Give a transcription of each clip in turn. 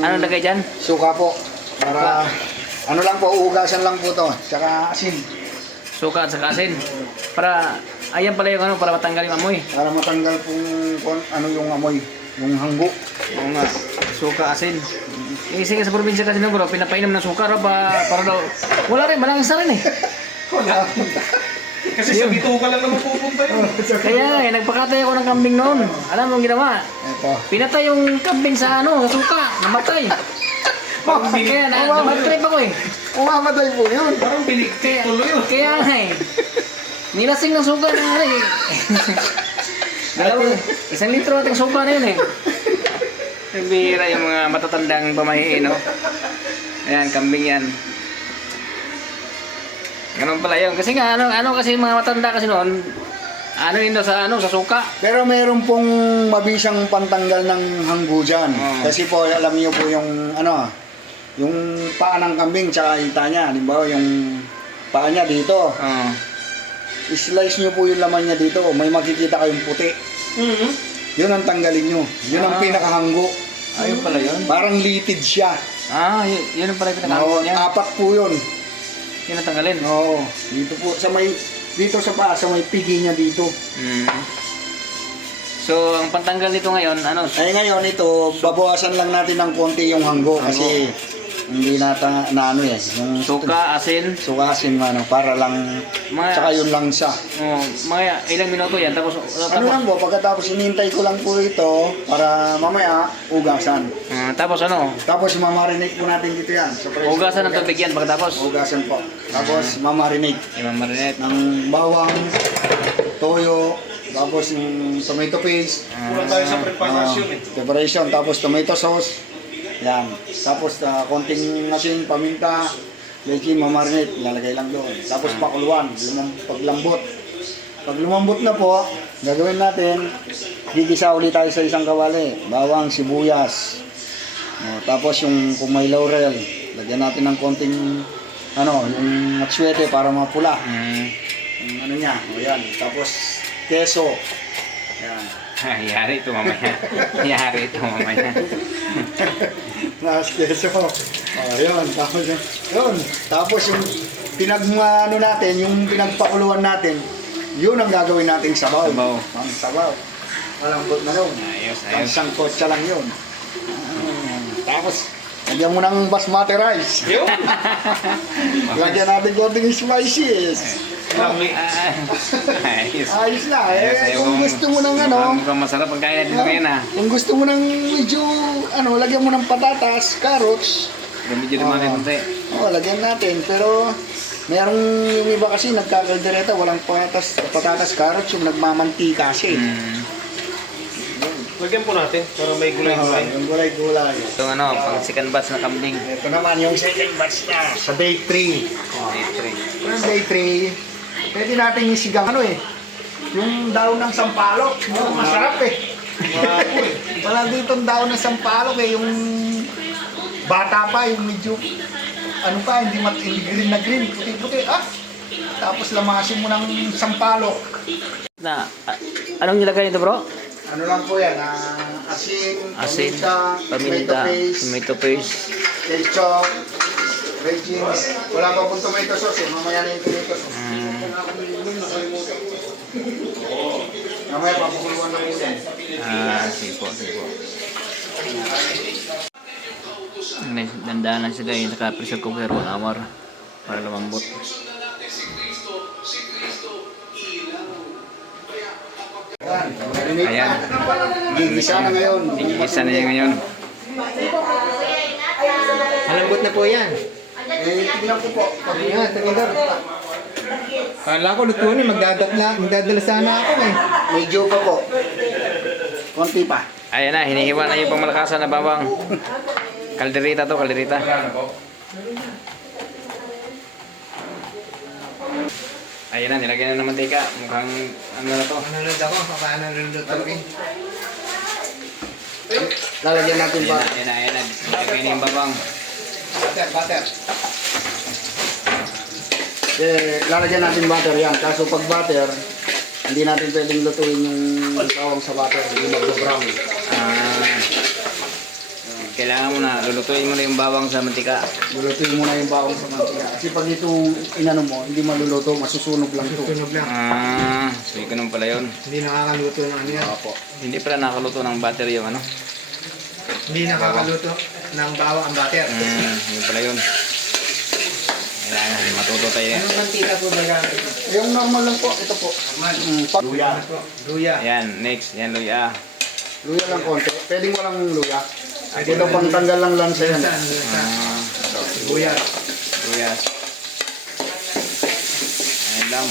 Anong lagay dyan? suka po. Para ano lang po, uhugasan lang po to. Tsaka asin. Suka at saka asin. Para, ayan pala yung ano, para matanggal yung amoy. Para matanggal kung ano yung amoy. Yung hanggo. Oo nga, suka, asin. Kasi sa probinsya kasi nung bro, pinapainom ng suka para daw, wala rin, malangsa rin eh. Wala. Kasi sa bituka lang naman pupunta yun. Kaya nga eh, nagpakatay ako ng kambing noon. Alam mo ang ginawa? Ito. Pinatay yung kambing sa ano, sa suka, namatay. Kaya natrip ako eh. Umamatay po yun. Parang biniktik tuloy yun. Kaya nga eh. Nilasing ng suka na nga eh. Dalawa, 1 litro nating suka na yun eh. Ang bihira yung mga matatandang pamahiin, no? Ayan, kambing yan. Ganun pala yun. Kasi nga, ano kasi mga matanda kasi noon, ano yun daw sa suka. Pero meron pong mabisang pantanggal ng hanggo dyan. Kasi po, alam niyo po yung yung paa ng kambing tsaka ita niya. Halimbawa, yung paa niya dito. I-slice niyo po yung laman niya dito. May makikita kayong puti. Yun ang tanggalin nyo. Yun ang pinakahanggo. Ayun pala yun. Parang litid siya. Yun ang pala yung pinakahanggo niya. 4 po yun. Yun ang tanggalin. Oo. Dito po, dito sa paa, sa may pigi niya dito. So, ang pantanggal nito ngayon, ano? Ay ngayon ito, babawasan lang natin ng konti yung hanggo kasi hindi nata na ano yung Suka, asin. sukasin para lang tsaka yun lang siya. Mga ilang minuto yan, tapos Ano lang po, pagkatapos inintay ko lang po ito para mamaya ugasan. tapos ano? Tapos mamarinate po natin dito yan. Sa preso. Hugasan ng tubig yan pagkatapos. Ugasan po. Tapos mamarinate I-marinate. ng bawang, toyo, tapos yung tomato paste. Kulang tayo sa preparasyon eh. Preparation, tapos tomato sauce. Yan. Tapos konting asin, paminta, leche, mamarinate, ilalagay lang doon. Tapos pakuluan, paglambot. Pag lumambot na po, gagawin natin, gigisa ulit tayo sa isang kawali. Bawang, sibuyas. Tapos kung may laurel, lagyan natin ng konting yung atsuete para mapula. Yung ano niya, yan. Tapos keso. Yan. Yari ito mamaya. Yari ito mamaya. Nas keso. Yun. Tapos yung natin, yung pinagpakuluan natin, yun ang gagawin nating sabaw. Ang sabaw. Malambot na yun. Ayos. Isang kotsa lang yun. Tapos, lagyan mo ng basmati rice. Yun. Lagyan natin konting spices. Ayos. Ayos na. Ayos, Kung gusto mo ng mukhang masarap pagkain natin ngayon kung gusto mo ng medyo, lagyan mo ng patatas, carrots. Medyo dumami konti. Lagyan natin. Pero, merong yung iba kasi nagkakaldereta, walang patatas, carrots, yung nagmamantika siya. Lagyan po natin para may gulay-gulay. Yung gulay-gulay. Ito pang second batch na kambing. Ito naman yung second batch niya sa day 3. Yung day 3, pwede natin isigang yung daon ng sampalok. Masarap Wala dito ang daon ng sampalok yung bata pa, yung medyo hindi green na green, puti-puti. Tapos lamasin mo ng sampalok. Anong nilagay nito bro? Ano lang po yan, asin, paminta, tomato paste, ketchup, Regines. Wala pa pong tomato sauce mamaya na yung tomato sauce. Mamaya papakuluan na po yan. Sige po. Dandaan lang sila yung naka-pressure cooker 1 hour para lumambot. Ayan. Gigisa na ngayon. Gigisa na niya ngayon. Malambot na po yan. Tignan ko po. Ayan, tingnan. Kala ko luto na, magdadala sana ako Medyo pa po. Konti pa. Ayan na, hinihiwa na yung pangmalakasan na bawang. Kalderita to, kalderita. Ayan na, nilagyan na ng mantika. Mukhang ano na to. Nanonood ako, paano nanonood ako Lalagyan natin pa. Ayan na. Nilagyan na yung bawang. Butter. Lalagyan natin butter yan. Kaso pag butter, hindi natin pwedeng lutuin yung bawang sa butter. Hindi mag-brown. kailangan mo na, lulutuin mo na yung bawang sa mantika. Lulutuin mo na yung bawang sa mantika. Kasi pag itong inano mo, hindi maluluto, masusunog lang ito. Tunog lang. So ganun pala yun. Hindi nakakaluto ng ano yan. Opo. Hindi pala nakaluto ng butter yung ano. Hindi nakakaluto ng bawang ang butter. Yun pala yun. Kailangan matuto tayo. Anong mantika po ba gamit? Yung normal lang po, ito po. Luya. Luya. Yan, next. Yan, luya. Luya lang konti. Pwedeng walang luya. Ito pang tanggal lang lansa yan. Saan? Luya. Luya. Ayan lang.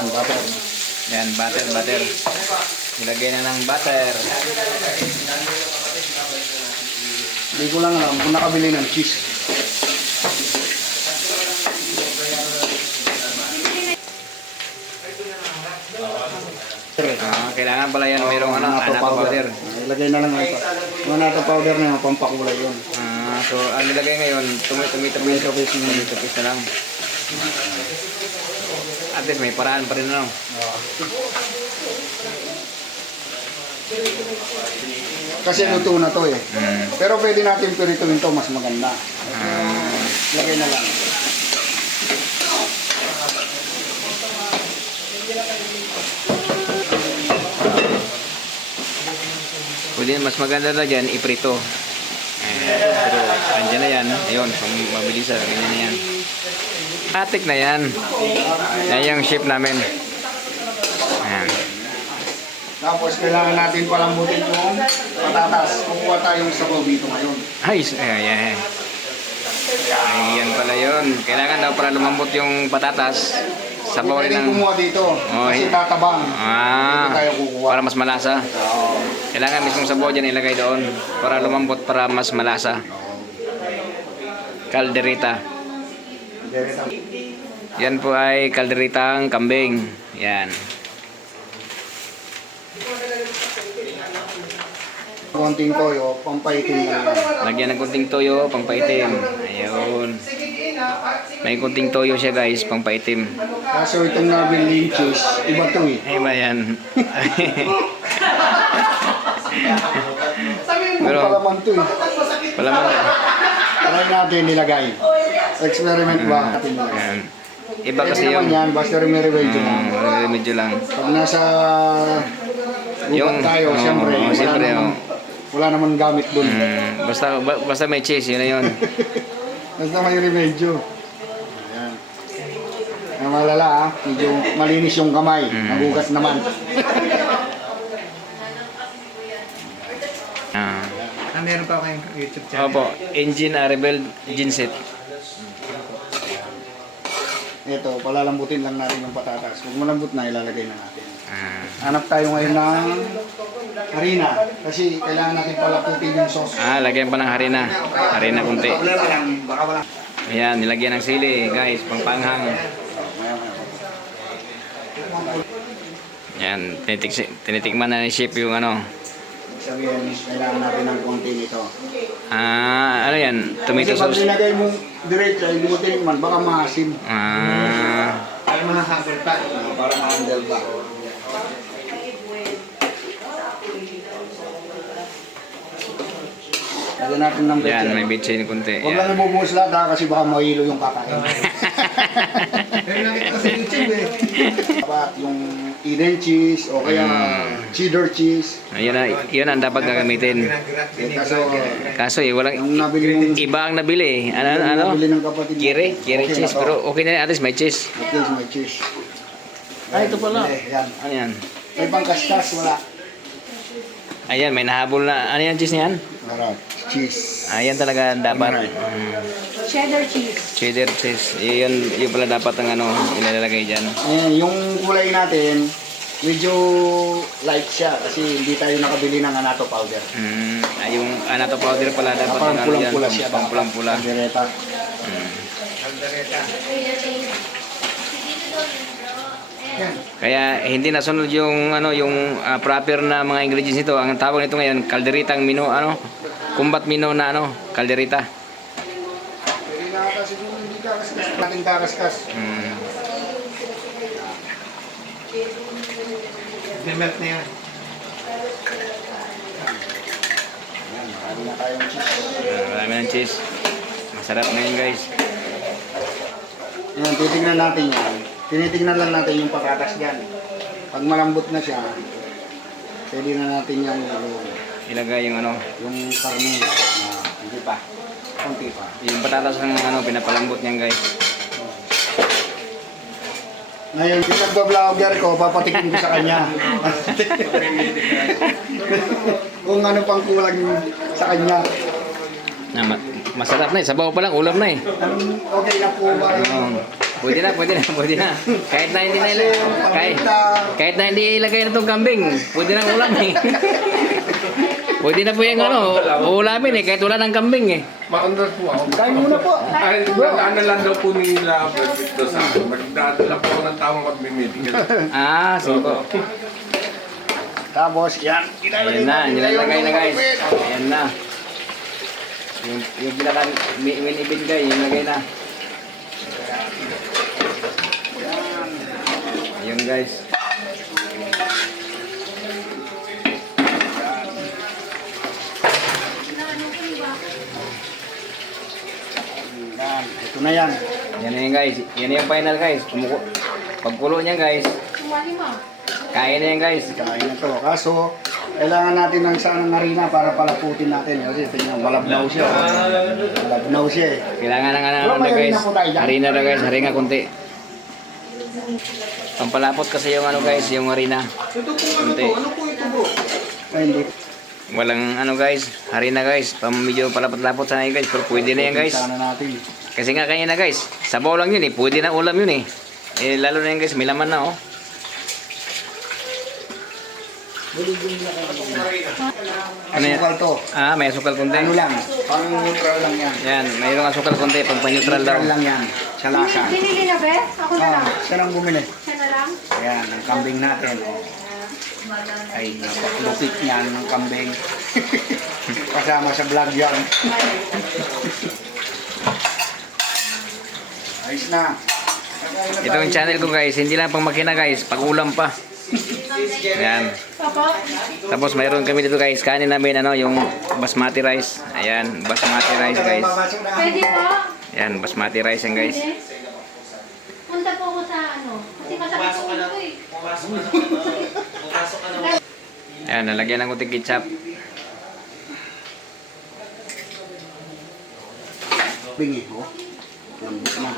Ang butter. Yan, butter. Ilagay na ng butter. Hindi ko lang alam kung nakabili ng cheese. Kailangan pala yan mayroong ano, Natto anato powder. Ilagay na lang ito. Yung natto powder na yung pampakulay yun. So, ang nilagay ngayon, tomato paste na lang. At least may paraan pa rin ano. Kasi luto na to eh. Pero pwede natin pirituin to, mas maganda. Lagay na lang. Pwede mas maganda na dyan, iprito. Pero andyan na yan. Ayun, kung mabilisan, ganyan na yan. Atik na yan. Yan yung shape namin. Ayan. Tapos kailangan natin palambutin yung patatas. Kukuha tayong sabaw dito ngayon. Ay, ayan. Ayan pala yun. Kailangan daw para lumambot yung patatas. Sabaw rin Pwedeng ng... kumuha dito. Kasi eh. tatabang. Dito tayo kukuha. Para mas malasa. Oo. Kailangan mismong sabaw dyan ilagay doon. Para lumambot, para mas malasa. Kalderita. Yan po ay kalderitang kambing. Yan. Konting toyo, pampaitin lang yan. Lagyan ng kunting toyo, pangpaitim. Ayun. May kunting toyo siya guys, pangpaitim. Kaso itong nabili cheese, iba to eh. Ay ba yan? Pero, palaman to eh. Palaman. Try natin nilagay. Experiment ba natin nilagay? Yan. Iba Pwede kasi naman yung... yan, basta remedyo lang. Medyo lang. Pag nasa gubat tayo, siyempre, siyempre, wala naman gamit dun. basta may cheese, yun na yun. Basta may remedyo. Ayan. Ang malala ha, medyo malinis yung kamay. Nagugas naman. Meron pa kayong YouTube channel? Opo, Engine Rebel Ginset. Ito, palalambutin lang natin yung patatas. Kung malambot na, ilalagay na natin. Hanap tayo ngayon ng harina. Kasi kailangan natin palaputin yung sauce. Lagyan pa ng harina. Harina kunti. Problema lang, baka wala. Ayan, nilagyan ng sili, guys, pangpanghang. Ayan, tinitikman na ni Chef yung ano. Sabihin, kailangan natin ng konti nito. Ano yan? Tomato Kasi pag sauce. linagay mo diretso, hindi mo tinikman, baka maasim. Para mahahabol pa. Para ma-handle ba? Lagyan natin ng betchin. Yan, may bitchin kunti. Huwag lang Yan. ibubuhos lahat ha, kasi baka mahilo yung kakain. Pero nakita ko sa YouTube eh. Dapat yung Eden cheese o kaya cheddar cheese. Ayan na, yun ang dapat gagamitin. Kaso, Kaso walang yung nabili mong iba ang nabili. Ano? nabili ng kapatid mo, Kiri okay na cheese. to. Pero okay na yan, at least may cheese. At least may cheese. Ito pala. Yan. Ano yan? May pangkaskas, wala. Ayan, may nahabol na. Ano yan, cheese niyan? Alright, cheese. Ayan talaga dapat. Cheddar cheese. Cheddar cheese. Yun pala dapat ang ano, ilalagay dyan. Ayan, yung kulay natin, medyo light siya kasi hindi tayo nakabili ng anato powder. Yung anato powder pala dapat Parang ang ano yan. pulang-pula siya. Pang pulang-pula. Direta. Kaya hindi nasunod yung ano yung proper na mga ingredients nito. Ang tawag nito ngayon, kalderitang mino ano, kumbat mino na ano, kalderita. Pwede na kasi kung hindi kakaskas, natin kakaskas. Melt na yan. Marami na tayong cheese. Marami ng cheese. Masarap na yun guys. Ayan, titignan natin yan. Tinitignan lang natin yung patatas dyan. Pag malambot na siya, pwede na natin yung Ilagay yung ano, yung karne. Hindi pa. Konti pa. yung patatas ng ano, pinapalambot niyan guys. Ngayon, yung nagbablogger ko, papatikin ko sa kanya. Kung ano pang kulang sa kanya. Masarap na eh. Sabaw pa lang, ulam na eh. Okay na po ba? Pwede na. Kahit na hindi na kahit na hindi ilagay na itong kambing, pwede na ulam eh. Pwede na po yung ano, ulamin eh, kahit wala ng kambing eh. Maundar po ako. Kain muna po. Ay, ano lang daw po nila dito sa akin. Magdadala po ako ng tamang magme-medical. Ah, sige po. Tapos, yan. Ayan na, nilalagay na guys. Ayan na. Yung pinaka minibin guys, yung lagay na. Ayun guys. Yan. Ito na yan. Yan na yun guys. Yan na yung final guys. Pagkulo niya guys, Sumali mo. kain na yan guys. Kain na to. Kaso, kailangan natin ng sanang harina para palaputin natin. Kasi tingnan, malabnaw siya. Malabnaw siya eh. Kailangan ng ano Wala, na may guys. harina po tayo dyan. Harina na guys, harina konti. Pampalapot kasi yung ano guys, yung harina. Ito po ano to? Ano po ito bro? Ay, hindi. Walang ano guys, harina guys. Medyo palapot-lapot sana yun guys. Pero pwede na yan guys. Sana natin. Kasi nga kanya na guys, sabaw lang yun eh. Pwede na ulam yun eh. Eh lalo na yan guys, may laman na oh. Ano yan? Asukal to. Ah, may asukal konti. Ano lang, pang neutral lang yan. Yan, mayroong asukal konti pang neutral daw. Neutral lang yan. Sa lasa. Binili na be? Ako na lang. Siya nang bumili. Siya na lang. Ayan, ang kambing natin. Oh. Ay, napaklupit niyan ng kambing. Kasama sa vlog yan. Ayos na. Ito yung channel ko guys, hindi lang pang makina guys, pag ulam pa. Yan. Papa, Tapos mayroon kami dito guys, kanin namin ano, yung basmati rice. Ayan, basmati rice guys. pwede po? Yan, basmati rice yan guys. Pwede? Punta po ako sa ano. Kasi masakit po ulo ko eh. Ayan, nalagyan ng kunting ketchup. Bingi, oh. Lambot na.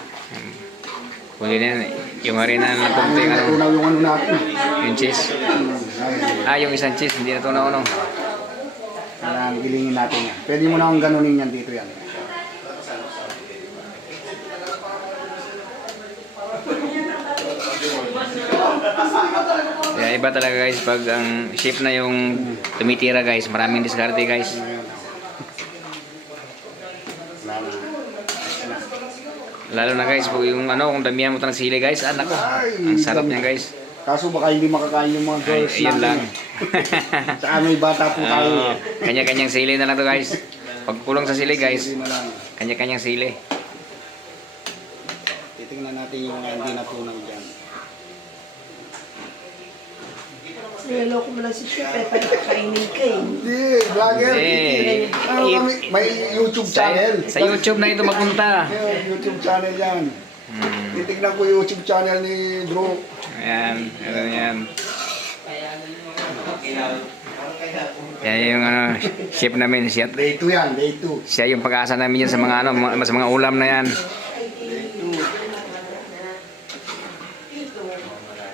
Kunin na yan. Yung harina na napunto yung ano, Tunaw yung ano natin. yung cheese. Ah, yung isang cheese, hindi na ito na ano. Kailangan gilingin natin yan. Pwede mo na akong ganunin yan dito yan. Kaya iba talaga guys, pag ang chef na yung tumitira guys, maraming diskarte guys. Lalo na guys, pag yung ano, kung damihan mo ito ng sili guys, anak ko, ang sarap niya guys. Kaso baka hindi makakain yung mga Ay, girls ayun lang. natin. Saka may bata po tayo. Kanya-kanyang sili na lang to guys. Pag kulong sa sili guys, Hindi na lang. kanya-kanyang sili. Titingnan natin yung mga hindi natunaw dyan. Niloloko mo lang si Chef eh, pagkakainin ka eh. Hindi, vlogger. Hindi. Ano kami? May YouTube Sa, channel. sa YouTube na ito mapunta. YouTube channel yan. Hmm. Titignan ko yung YouTube channel ni Drew. Ayan, ano yan. Yan yung ano, chef namin. Siya, Day 2 yan, day 2. siya yung pag-asa namin yan sa mga ano, sa mga ulam na yan.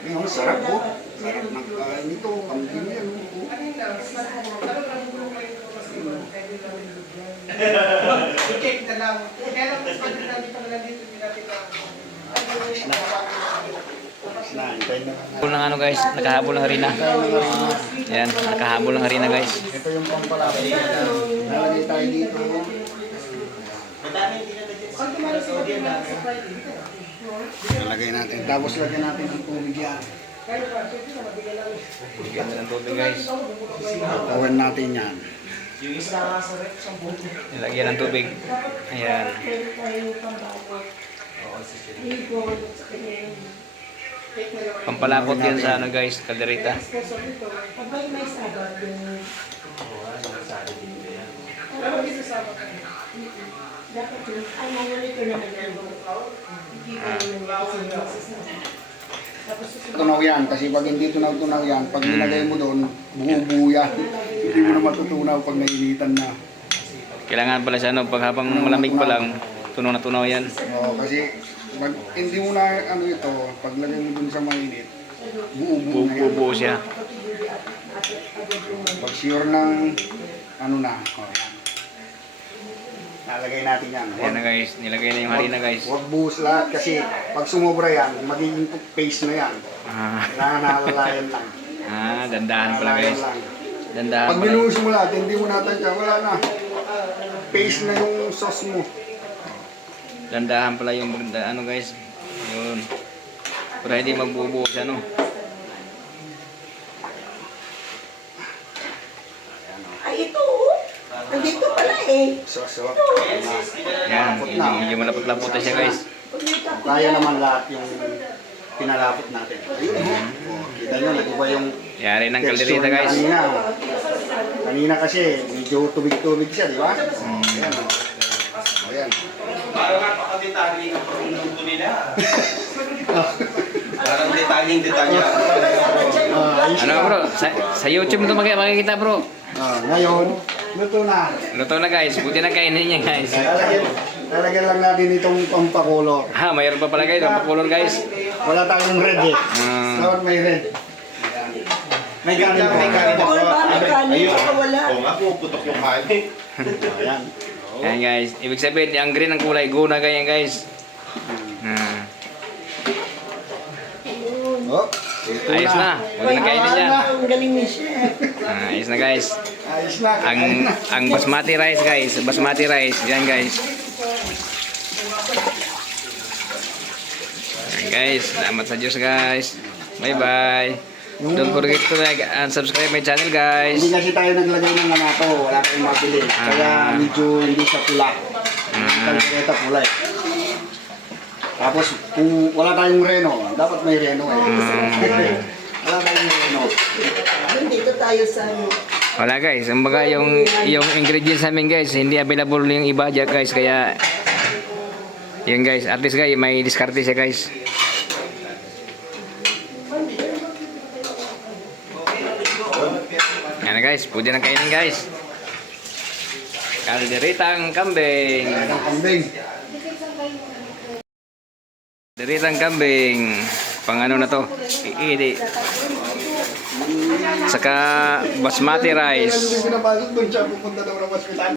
Ang sarap po. Sarap ng kain nito. Kambing yan. Na, hintayin na lang. Habol ng ano guys, nakahabol ng harina. Yan, nakahabol ng harina guys. Ito yung pampalapit. Nalagay tayo dito. Nalagay natin. Tapos lagyan natin ng tubig yan. Ganda ng tubig guys. Tawan natin yan. Nilagyan ng tubig. Ayan. Pampalapot yan sa ano guys, kaldereta. Dapat yun. Ay, monitor naman yan. Hindi pa naman yan. Tapos susunod. Tunaw yan, kasi pag hindi tunaw yan, pag nilagay mo doon, buo-buo yan. Hindi mo na matutunaw pag nainitan na. Kailangan pala siya, no, pag habang malamig pa lang, tunaw na tunaw yan. Oo, kasi pag hindi mo na ano ito, pag lagay mo doon sa mainit, buo-buo na yan. Buo siya. Pag sure ng ano na, yan. Nalagay natin yan. Ayan na guys, nilagay na yung harina guys. Huwag buhos lahat kasi pag sumobra yan, magiging paste na yan. Ah, Kailangan nalalayan lang. dandahan pala Nalalayan guys. lang. Dandahan Pag pala. binuhos mo lahat, hindi mo natansya, wala na. Paste na yung sauce mo. Dandahan pala yung ano guys. Yun. Para hindi magbubuo siya, no. Ay, ito. Nandito pala eh. Sauce. Yan, medyo malapot-lapot na siya guys. Kaya naman lahat yung pinalapot natin. Ayun mo. Oh, kita nyo, nag-iba yung Yari ng kaldereta texture guys. kanina. Kanina kasi, medyo tubig-tubig siya, di ba? Ayan. Ayan. Parang detalye. Ano bro, sa YouTube mo ito makikita bro. Ngayon, luto na. Luto na guys, buti na kainin niya guys. Lalagyan lang natin itong pampakulor. Ha, mayroon pa pala guys, ang color guys. Wala tayong red eh. Dapat may red. May kanin pa. All ba? May kanin. Baka wala. Oo nga, puputok yung kanin. Ayan. Ayan guys, ibig sabihin, ang green ng kulay, go na ganyan guys. Oh, Ayos na, buti na kainin niya. Ang galing ni Chef. Ayos na guys. Ayos na. Ang basmati rice guys, basmati rice, yan guys. Ayan guys, salamat sa Diyos guys. Bye bye. Don't forget to like and subscribe my channel guys. Hindi kasi tayo naglagay ng anato. Wala tayong mabili. Kaya medyo hindi siya pula. Kaldereta pula eh. Tapos kung wala tayong reno, dapat may reno eh. Wala tayong reno. Nandito tayo sa Wala guys, kumbaga yung ingredients namin guys, hindi available yung iba dyan guys, kaya yun guys, at least guys, may diskarte siya guys. Yan na guys, pwede na kainin guys. Kalderetang kambing. Ang kambing. Kalderetang kambing. Pang ano na to? Iidi. Saka basmati rice. Hindi pinapasok doon siya pupunta daw ng hospital.